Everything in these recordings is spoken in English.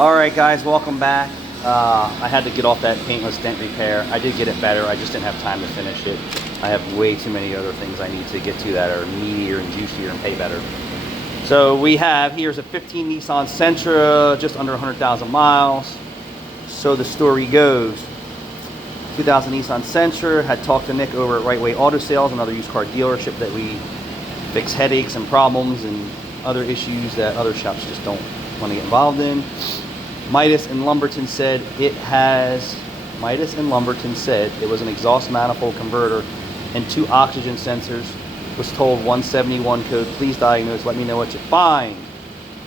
Alright guys, welcome back. I had to get off that paintless dent repair. I did get it better, I just didn't have time to finish it. I have way too many other things I need to get to that are meatier and juicier and pay better. So we have, here's a 15 Nissan Sentra, just under 100,000 miles. So the story goes. 2000 Nissan Sentra, had talked to Nick over at Right Way Auto Sales, another used car dealership that we fix headaches and problems and other issues that other shops just don't want to get involved in. Midas in Lumberton said it was an exhaust manifold converter and 2 oxygen sensors. Was told 171 code, please diagnose, let me know what you find.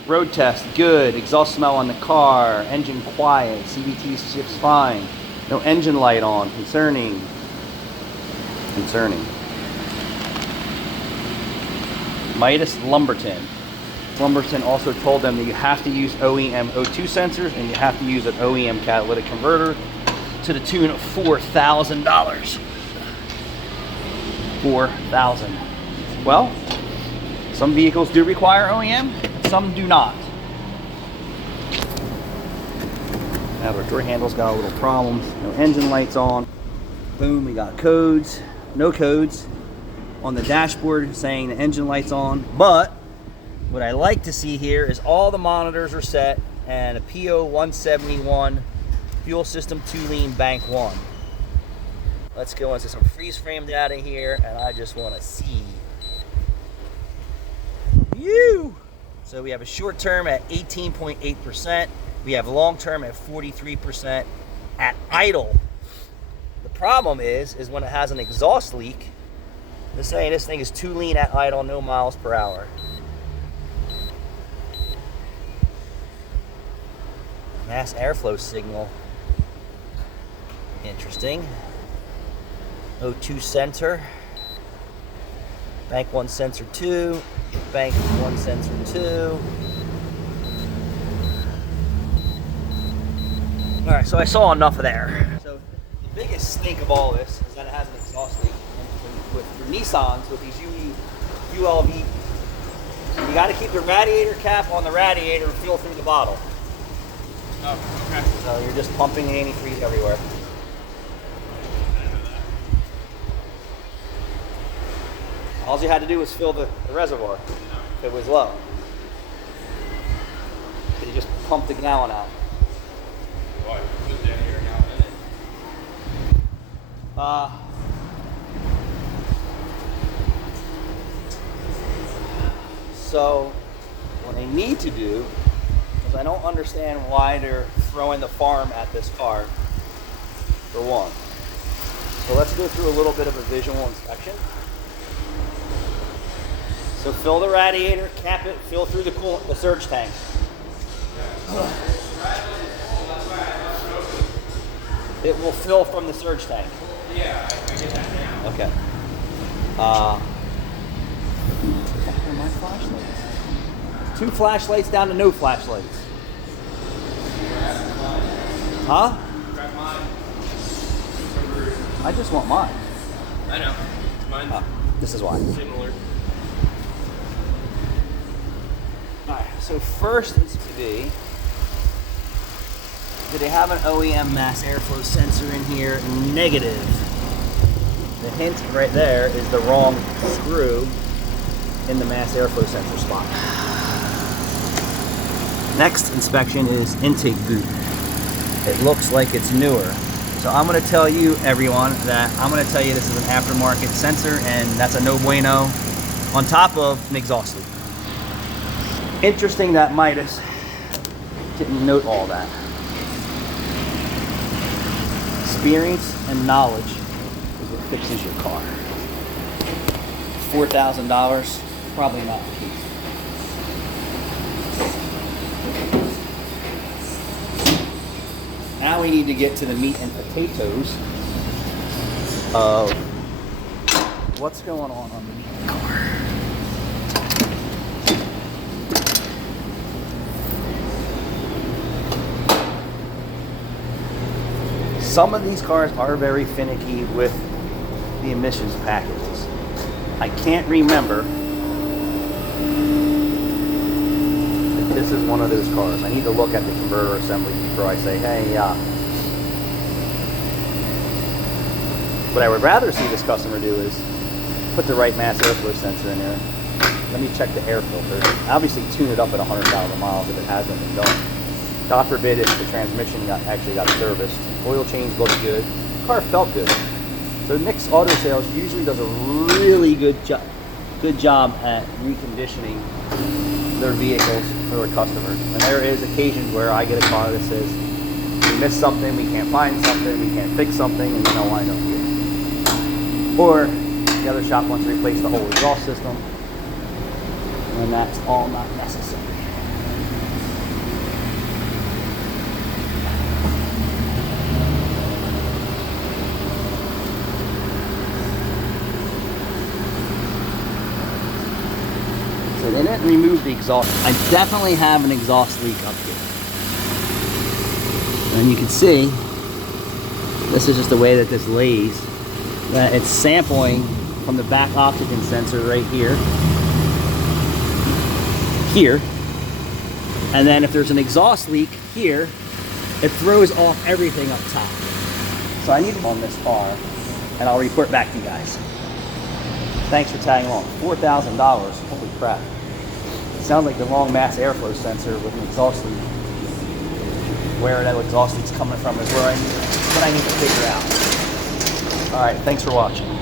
Road test, good. Exhaust smell on the car. Engine quiet. CVT shifts fine. No engine light on. Concerning. Midas Lumberton. Lumberton also told them that you have to use OEM O2 sensors and you have to use an OEM catalytic converter to the tune of $4,000. $4,000. Well, some vehicles do require OEM, some do not. Now our door handle's got a little problem. No engine lights on. Boom, we got codes. No codes on the dashboard saying the engine light's on, but what I like to see here is all the monitors are set and a PO 171 fuel system 2-lean bank 1. Let's go into some freeze frame data here and I just want to see you. So we have a short term at 18.8%. We have long term at 43% at idle. The problem is when it has an exhaust leak, they're saying this thing is 2-lean at idle, no miles per hour. Mass airflow signal. Interesting. O2 sensor. Bank 1 sensor 2. Bank 1 sensor 2. Alright, so I saw enough of there. So the biggest stink of all this is that it has an exhaust leak. With Nissans, with these ULV, you got to keep the radiator cap on the radiator and feel through the bottle. Oh, okay. So you're just pumping antifreeze everywhere. All you had to do was fill the reservoir if it was low. You just pump the gallon out. What? Put that here now in it. So what I need to do is I don't understand why they're throwing the farm at this car, for one. So let's go through a little bit of a visual inspection. So fill the radiator, cap it, fill through the coolant, the surge tank. It will fill from the surge tank. Yeah, I get that now. Okay. Where are my flashlights? 2 flashlights down to no flashlights. Huh? Grab mine. I just want mine. I know. Mine's This is why. similar. Alright, so first is to be, do they have an OEM mass airflow sensor in here? Negative. The hint right there is the wrong screw in the mass airflow sensor spot. Next inspection is intake boot. It looks like it's newer. So I'm going to tell you, everyone, that I'm going to tell you this is an aftermarket sensor, and that's a no bueno on top of an exhaust leak. Interesting that Midas didn't note all that. Experience and knowledge is what fixes your car. $4,000, probably not the case. Now we need to get to the meat and potatoes of what's going on underneath the car. Some of these cars are very finicky with the emissions packages. I can't remember the this is one of those cars. I need to look at the converter assembly before I say, hey, what I would rather see this customer do is put the right mass airflow sensor in there. Let me check the air filter. Obviously tune it up at 100,000 miles if it hasn't been done. God forbid if the transmission actually got serviced. Oil change looked good. The car felt good. So Nick's Auto Sales usually does a really good job at reconditioning their vehicles for their customers. And there is occasions where I get a car that says, we missed something, we can't find something, we can't fix something, and then I'll wind up here. Or the other shop wants to replace the whole exhaust system, and that's all not necessary. So they didn't remove the exhaust. I definitely have an exhaust leak up here. And you can see, this is just the way that this lays, that it's sampling from the back oxygen sensor right here, and then if there's an exhaust leak here, it throws off everything up top. So I need to on this car, and I'll report back to you guys. Thanks for tagging along. $4,000, holy crap. It sounds like the long mass airflow sensor with an exhaust leak. Where that exhaust leak's coming from is what I need to figure out. All right, thanks for watching.